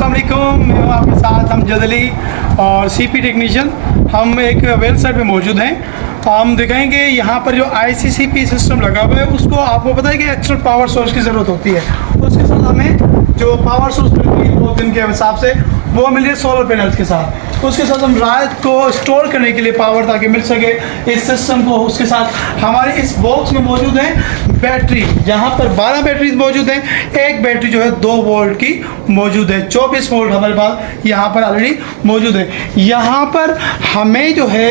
अस्सलाम वालेकुम, मैं हूँ आपके साथ अमजद अली और सीपी टेक्नीशियन। हम एक वेल साइट पे मौजूद हैं। हम दिखाएंगे यहाँ पर जो ICCP सिस्टम लगा हुआ है उसको आपको पता है कि एक्स्ट्रा पावर सोर्स की ज़रूरत होती है। उसके साथ हमें जो पावर सोर्स मिल रही है 2 दिन के हिसाब से वो मिल रही है सोलर पैनल्स के साथ। उसके साथ हम रात को स्टोर करने के लिए पावर ताकि मिल सके इस सिस्टम को। उसके साथ हमारे इस बॉक्स में मौजूद है बैटरी, जहाँ पर 12 बैटरीज मौजूद हैं। एक बैटरी जो है 2 वोल्ट की मौजूद है, 24 वोल्ट हमारे पास यहाँ पर ऑलरेडी मौजूद है। यहाँ पर हमें जो है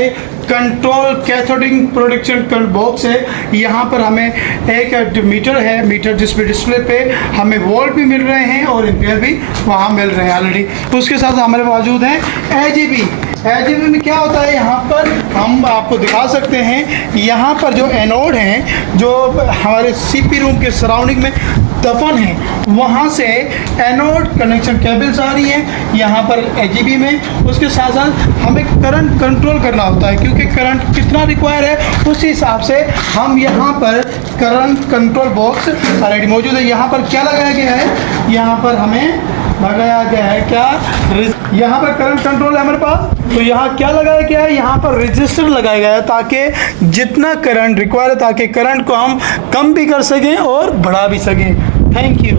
कंट्रोल कैथोडिक प्रोटेक्शन बॉक्स है। यहाँ पर हमें एक मीटर है, मीटर जिसपे डिस्प्ले पे हमें वोल्ट भी मिल रहे हैं और एम्पियर भी वहाँ मिल रहे हैं ऑलरेडी। उसके साथ हमारे मौजूद हैं AGB में क्या होता है यहाँ पर हम आपको दिखा सकते हैं। यहाँ पर जो एनोड हैं जो हमारे CP रूम के सराउंडिंग में दफन है, वहाँ से एनोड कनेक्शन केबल्स आ रही हैं यहाँ पर AGB में। उसके साथ साथ हमें करंट कंट्रोल करना होता है क्योंकि करंट कितना रिक्वायर है उस हिसाब से हम यहाँ पर करंट कंट्रोल बॉक्स ऑलरेडी मौजूद है। यहाँ पर क्या लगाया गया है, यहाँ पर हमें लगाया गया है क्या, यहाँ पर करंट कंट्रोल है हमारे पास। तो यहाँ क्या लगाया गया है, यहाँ पर रजिस्टर लगाया गया है ताकि जितना करंट रिक्वायर है ताकि करंट को हम कम भी कर सकें और बढ़ा भी सकें। Thank you.